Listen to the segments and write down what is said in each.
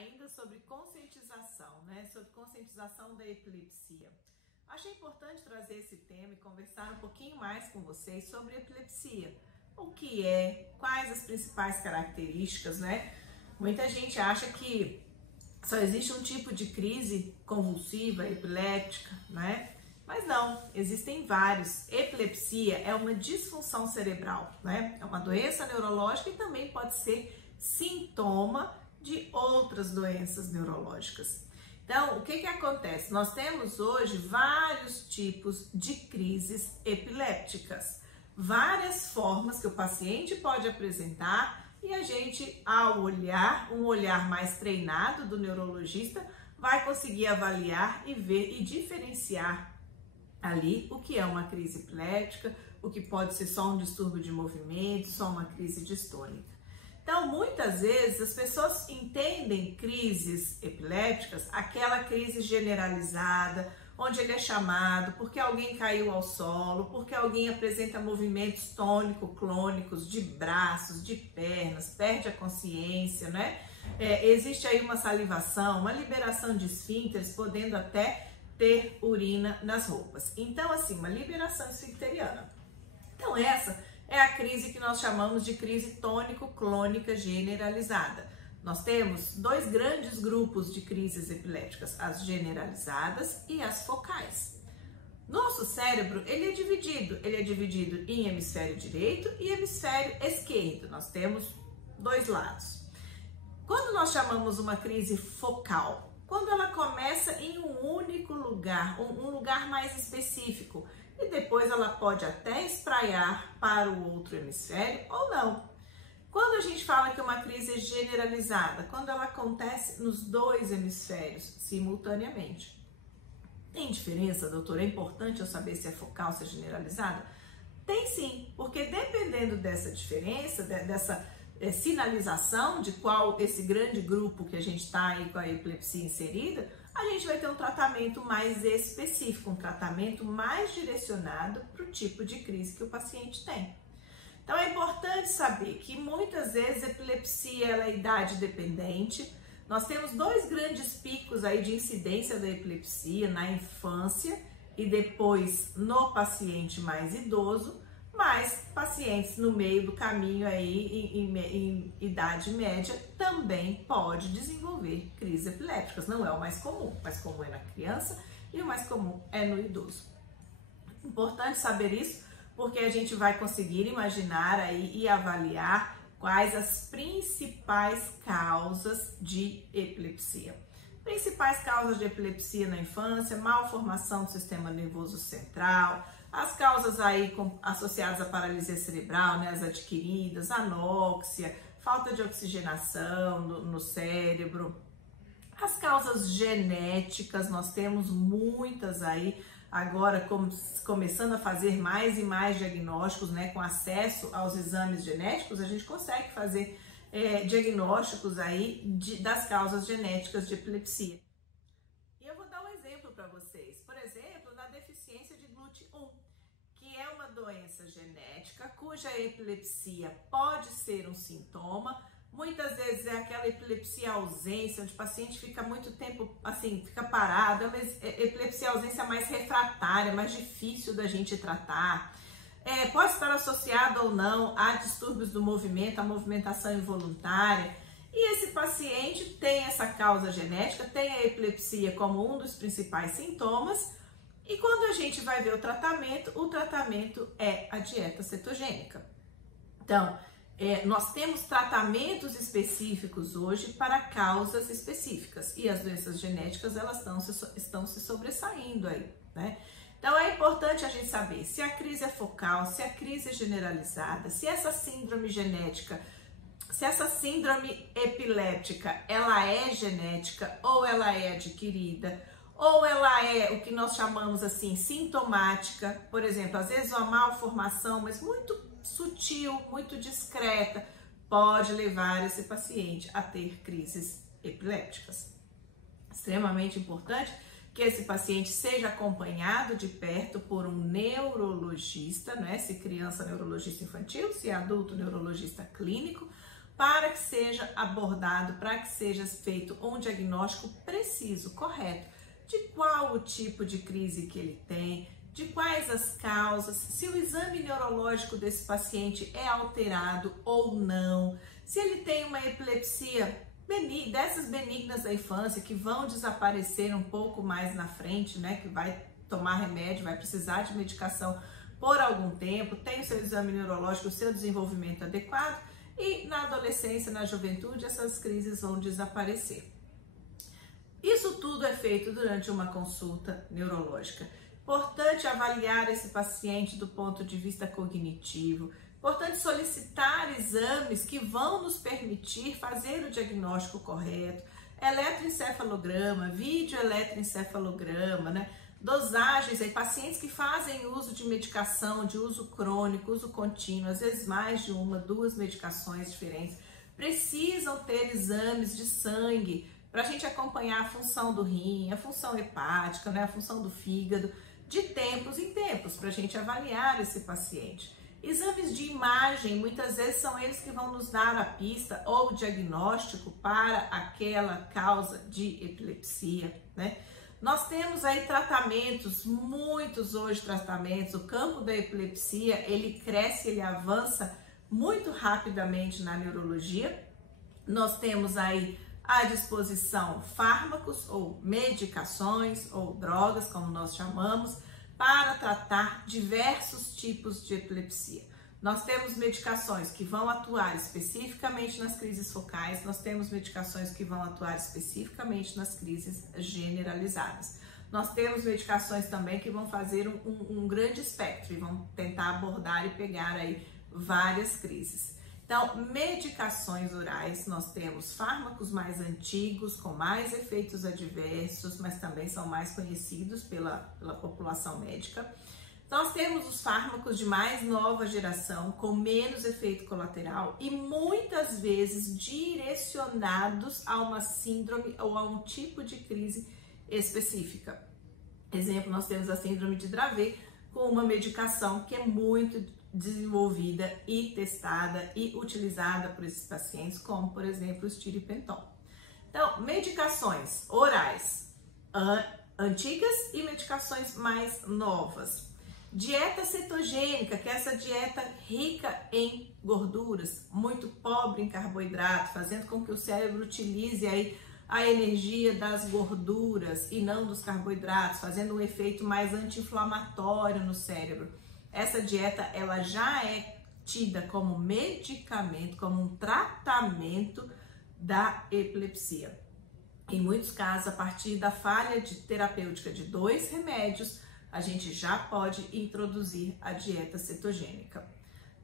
ainda sobre conscientização, né? Sobre conscientização da epilepsia. Achei importante trazer esse tema e conversar um pouquinho mais com vocês sobre epilepsia. O que é, quais as principais características, né? Muita gente acha que só existe um tipo de crise convulsiva, epiléptica, né? Mas não, existem vários. Epilepsia é uma disfunção cerebral, né? É uma doença neurológica e também pode ser sintoma de outras doenças neurológicas. Então, o que acontece? Nós temos hoje vários tipos de crises epilépticas, várias formas que o paciente pode apresentar e a gente, ao olhar, um olhar mais treinado do neurologista, vai conseguir avaliar e ver e diferenciar ali o que é uma crise epiléptica, o que pode ser só um distúrbio de movimento, só uma crise distônica. Então, muitas vezes, as pessoas entendem crises epilépticas, aquela crise generalizada, onde ele é chamado porque alguém caiu ao solo, porque alguém apresenta movimentos tônico-clônicos de braços, de pernas, perde a consciência, né? Existe aí uma salivação, uma liberação de esfíncteres, podendo até ter urina nas roupas. Então, assim, uma liberação esfincteriana. Então, essa é a crise que nós chamamos de crise tônico-clônica generalizada. Nós temos dois grandes grupos de crises epilépticas, as generalizadas e as focais. Nosso cérebro, ele é dividido em hemisfério direito e hemisfério esquerdo. Nós temos dois lados. Quando nós chamamos uma crise focal, quando ela começa em um único lugar, um lugar mais específico, e depois ela pode até espraiar para o outro hemisfério ou não. Quando a gente fala que uma crise é generalizada, quando ela acontece nos dois hemisférios simultaneamente. Tem diferença, doutora? É importante eu saber se é focal, se é generalizada? Tem sim, porque dependendo dessa diferença, dessa sinalização de qual esse grande grupo que a gente está aí com a epilepsia inserida, a gente vai ter um tratamento mais específico, um tratamento mais direcionado para o tipo de crise que o paciente tem. Então é importante saber que muitas vezes a epilepsia ela é idade dependente. Nós temos dois grandes picos aí de incidência da epilepsia na infância e depois no paciente mais idoso, mas pacientes no meio do caminho aí em idade média também pode desenvolver crises epilépticas. Não é o mais comum é na criança e o mais comum é no idoso. Importante saber isso porque a gente vai conseguir imaginar aí e avaliar quais as principais causas de epilepsia. Principais causas de epilepsia na infância: malformação do sistema nervoso central, as causas aí associadas à paralisia cerebral, né, as adquiridas, anóxia, falta de oxigenação no cérebro. As causas genéticas, nós temos muitas aí, agora começando a fazer mais e mais diagnósticos, né, com acesso aos exames genéticos, a gente consegue fazer diagnósticos aí das causas genéticas de epilepsia. E eu vou dar um exemplo para vocês. Por exemplo, na deficiência de GLUT1, que é uma doença genética cuja epilepsia pode ser um sintoma. Muitas vezes é aquela epilepsia ausência, onde o paciente fica muito tempo, assim, fica parado, mas epilepsia ausência mais refratária, mais difícil da gente tratar. Pode estar associado ou não a distúrbios do movimento, a movimentação involuntária. E esse paciente tem essa causa genética, tem a epilepsia como um dos principais sintomas. E quando a gente vai ver o tratamento é a dieta cetogênica. Então, nós temos tratamentos específicos hoje para causas específicas e as doenças genéticas elas estão se sobressaindo aí, né? Então é importante a gente saber se a crise é focal, se a crise é generalizada, se essa síndrome genética, se essa síndrome epiléptica ela é genética ou ela é adquirida, ou ela é o que nós chamamos assim sintomática, por exemplo, às vezes uma malformação, mas muito sutil, muito discreta, pode levar esse paciente a ter crises epilépticas. Extremamente importante que esse paciente seja acompanhado de perto por um neurologista, né? Se criança, neurologista infantil, se adulto, neurologista clínico, para que seja abordado, para que seja feito um diagnóstico preciso, correto, de qual o tipo de crise que ele tem, de quais as causas, se o exame neurológico desse paciente é alterado ou não, se ele tem uma epilepsia dessas benignas da infância que vão desaparecer um pouco mais na frente, né, que vai tomar remédio, vai precisar de medicação por algum tempo, tem o seu exame neurológico, o seu desenvolvimento adequado, e na adolescência, na juventude, essas crises vão desaparecer. Isso tudo é feito durante uma consulta neurológica. Importante avaliar esse paciente do ponto de vista cognitivo. Importante solicitar exames que vão nos permitir fazer o diagnóstico correto. Eletroencefalograma, videoeletroencefalograma, né? Dosagens aí, pacientes que fazem uso de medicação, de uso crônico, uso contínuo, às vezes mais de uma, duas medicações diferentes, precisam ter exames de sangue para a gente acompanhar a função do rim, a função hepática, né, a função do fígado, de tempos em tempos, para a gente avaliar esse paciente. Exames de imagem, muitas vezes são eles que vão nos dar a pista ou o diagnóstico para aquela causa de epilepsia, né? Nós temos aí tratamentos, muitos hoje tratamentos, o campo da epilepsia, ele cresce, ele avança muito rapidamente na neurologia. Nós temos aí à disposição fármacos ou medicações ou drogas, como nós chamamos, para tratar diversos tipos de epilepsia. Nós temos medicações que vão atuar especificamente nas crises focais, nós temos medicações que vão atuar especificamente nas crises generalizadas. Nós temos medicações também que vão fazer um grande espectro e vão tentar abordar e pegar aí várias crises. Então, medicações orais, nós temos fármacos mais antigos, com mais efeitos adversos, mas também são mais conhecidos pela população médica. Nós temos os fármacos de mais nova geração, com menos efeito colateral e muitas vezes direcionados a uma síndrome ou a um tipo de crise específica. Exemplo, nós temos a síndrome de Dravet, com uma medicação que é muito desenvolvida e testada e utilizada por esses pacientes, como, por exemplo, o tiripenton. Então, medicações orais antigas e medicações mais novas. Dieta cetogênica, que é essa dieta rica em gorduras, muito pobre em carboidrato, fazendo com que o cérebro utilize aí a energia das gorduras e não dos carboidratos, fazendo um efeito mais anti-inflamatório no cérebro. Essa dieta, ela já é tida como medicamento, como um tratamento da epilepsia. Em muitos casos, a partir da falha terapêutica de 2 remédios, a gente já pode introduzir a dieta cetogênica.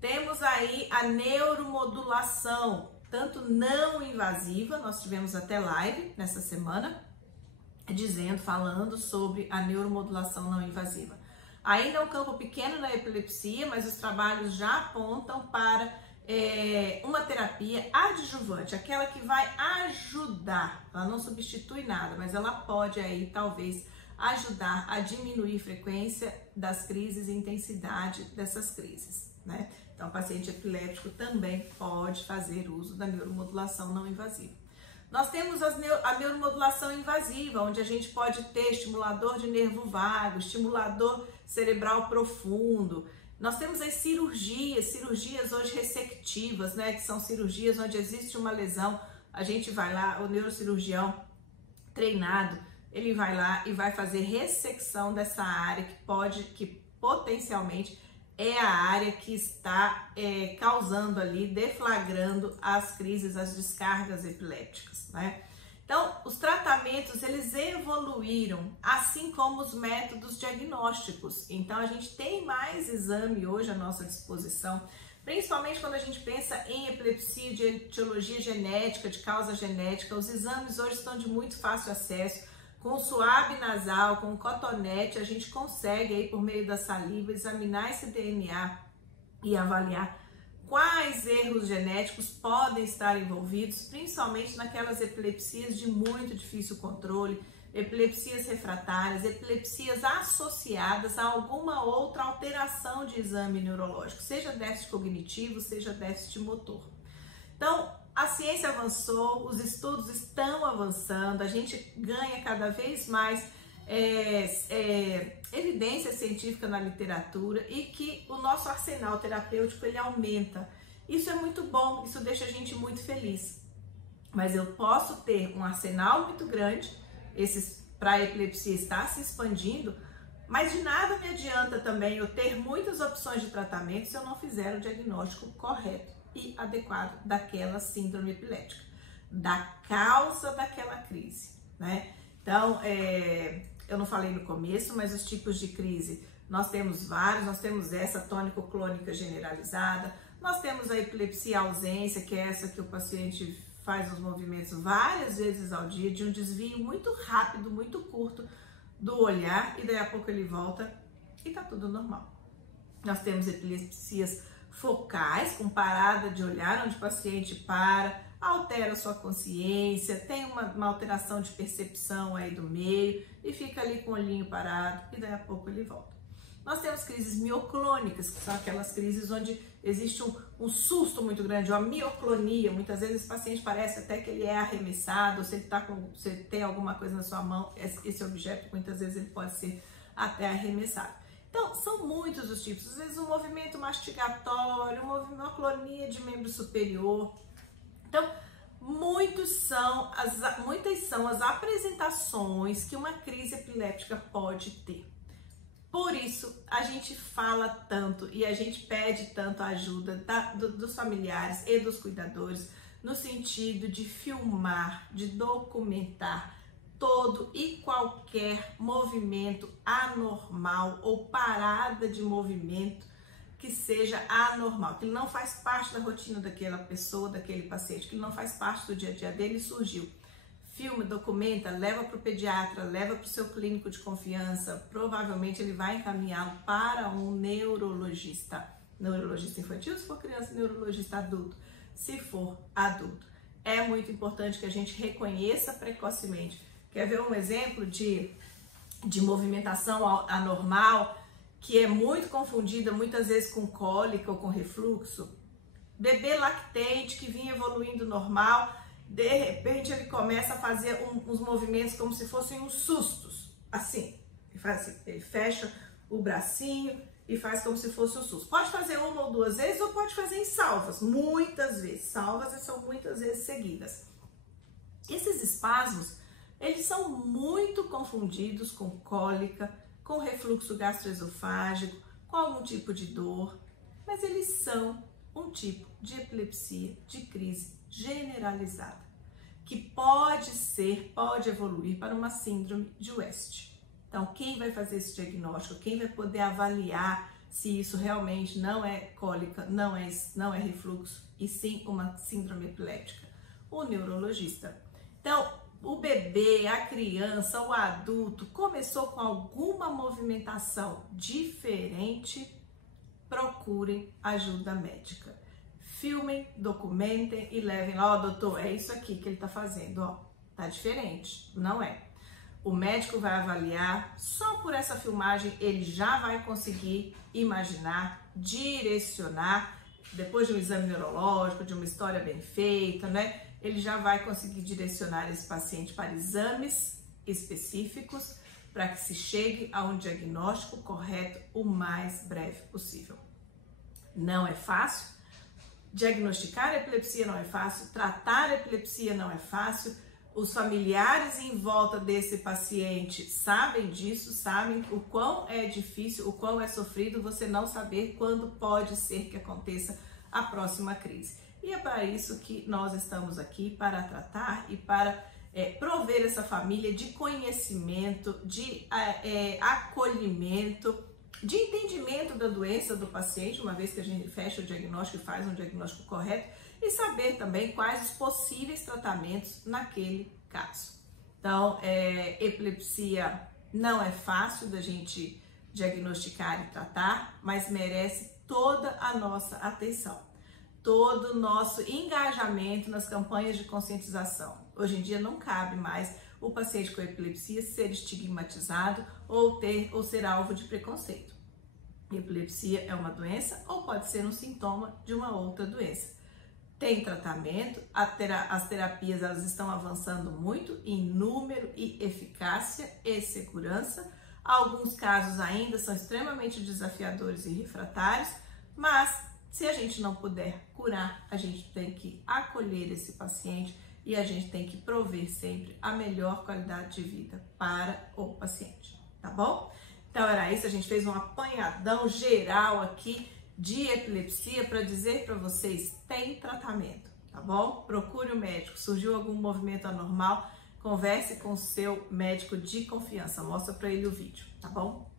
Temos aí a neuromodulação, tanto não invasiva, nós tivemos até live nessa semana, falando sobre a neuromodulação não invasiva. Ainda é um campo pequeno na epilepsia, mas os trabalhos já apontam para uma terapia adjuvante, aquela que vai ajudar, ela não substitui nada, mas ela pode aí talvez ajudar a diminuir a frequência das crises e intensidade dessas crises, né? Então, o paciente epiléptico também pode fazer uso da neuromodulação não invasiva. Nós temos a neuromodulação invasiva, onde a gente pode ter estimulador de nervo vago, estimulador cerebral profundo. Nós temos as cirurgias hoje ressectivas, né? Que são cirurgias onde existe uma lesão, a gente vai lá, o neurocirurgião treinado, ele vai lá e vai fazer ressecção dessa área que potencialmente é a área que está causando ali, deflagrando as crises, as descargas epilépticas, né? Então, os tratamentos, eles evoluíram, assim como os métodos diagnósticos. Então, a gente tem mais exame hoje à nossa disposição, principalmente quando a gente pensa em epilepsia de etiologia genética, de causa genética. Os exames hoje estão de muito fácil acesso. Com suave nasal, com cotonete, a gente consegue aí por meio da saliva examinar esse DNA e avaliar quais erros genéticos podem estar envolvidos, principalmente naquelas epilepsias de muito difícil controle, epilepsias refratárias, epilepsias associadas a alguma outra alteração de exame neurológico, seja déficit cognitivo, seja déficit motor. Então, a ciência avançou, os estudos estão avançando, a gente ganha cada vez mais evidência científica na literatura e que o nosso arsenal terapêutico ele aumenta. Isso é muito bom, isso deixa a gente muito feliz. Mas eu posso ter um arsenal muito grande, para a epilepsia estar se expandindo, mas de nada me adianta também eu ter muitas opções de tratamento se eu não fizer o diagnóstico correto e adequado daquela síndrome epiléptica, da causa daquela crise, né? Então, eu não falei no começo, mas os tipos de crise, nós temos vários, nós temos essa tônico-clônica generalizada, nós temos a epilepsia ausência, que é essa que o paciente faz os movimentos várias vezes ao dia, de um desvio muito rápido, muito curto do olhar, e daí a pouco ele volta e tá tudo normal. Nós temos epilepsias focais, com parada de olhar, onde o paciente para, altera sua consciência, tem uma alteração de percepção aí do meio e fica ali com o olhinho parado e daí a pouco ele volta. Nós temos crises mioclônicas, que são aquelas crises onde existe um susto muito grande, uma mioclonia. Muitas vezes o paciente parece até que ele é arremessado, se ele tem alguma coisa na sua mão, esse objeto muitas vezes ele pode ser até arremessado. Então, são muitos os tipos, às vezes um movimento mastigatório, uma mioclonia de membro superior. Então, muitas são as apresentações que uma crise epiléptica pode ter. Por isso, a gente fala tanto e a gente pede tanto a ajuda dos familiares e dos cuidadores no sentido de filmar, de documentar todo e qualquer movimento anormal ou parada de movimento que seja anormal, que ele não faz parte da rotina daquela pessoa, daquele paciente, que ele não faz parte do dia a dia dele e surgiu. Filma, documenta, leva para o pediatra, leva para o seu clínico de confiança, provavelmente ele vai encaminhá-lo para um neurologista infantil, se for criança, neurologista adulto, se for adulto. É muito importante que a gente reconheça precocemente. Quer ver um exemplo de movimentação anormal, que é muito confundida muitas vezes com cólica ou com refluxo? Bebê lactente que vinha evoluindo normal, de repente ele começa a fazer uns movimentos como se fossem uns sustos, assim. Ele faz assim, ele fecha o bracinho e faz como se fosse um susto. Pode fazer uma ou duas vezes ou pode fazer em salvas, muitas vezes. Salvas são muitas vezes seguidas. Esses espasmos, eles são muito confundidos com cólica, com refluxo gastroesofágico, com algum tipo de dor, mas eles são um tipo de epilepsia, de crise generalizada, que pode evoluir para uma síndrome de West. Então, quem vai fazer esse diagnóstico, quem vai poder avaliar se isso realmente não é cólica, não é refluxo, e sim uma síndrome epiléptica? O neurologista. Então, o bebê, a criança, o adulto começou com alguma movimentação diferente, procurem ajuda médica. Filmem, documentem e levem lá, ó, doutor, é isso aqui que ele tá fazendo, ó, tá diferente, não é? O médico vai avaliar, só por essa filmagem ele já vai conseguir imaginar, direcionar, depois de um exame neurológico, de uma história bem feita, né? Ele já vai conseguir direcionar esse paciente para exames específicos para que se chegue a um diagnóstico correto o mais breve possível. Não é fácil, diagnosticar a epilepsia não é fácil, tratar a epilepsia não é fácil, os familiares em volta desse paciente sabem disso, sabem o quão é difícil, o quão é sofrido você não saber quando pode ser que aconteça a próxima crise. E é para isso que nós estamos aqui, para tratar e para prover essa família de conhecimento, de acolhimento, de entendimento da doença do paciente, uma vez que a gente fecha o diagnóstico e faz um diagnóstico correto, e saber também quais os possíveis tratamentos naquele caso. Então, epilepsia não é fácil da gente diagnosticar e tratar, mas merece toda a nossa atenção, todo o nosso engajamento nas campanhas de conscientização. Hoje em dia não cabe mais o paciente com epilepsia ser estigmatizado ou ser alvo de preconceito. Epilepsia é uma doença ou pode ser um sintoma de uma outra doença. tem tratamento, as terapias elas estão avançando muito em número e eficácia e segurança. Alguns casos ainda são extremamente desafiadores e refratários, mas se a gente não puder curar, a gente tem que acolher esse paciente e a gente tem que prover sempre a melhor qualidade de vida para o paciente, tá bom? Então era isso, a gente fez um apanhadão geral aqui de epilepsia para dizer para vocês, tem tratamento, tá bom? Procure o médico, surgiu algum movimento anormal, converse com o seu médico de confiança, mostra para ele o vídeo, tá bom?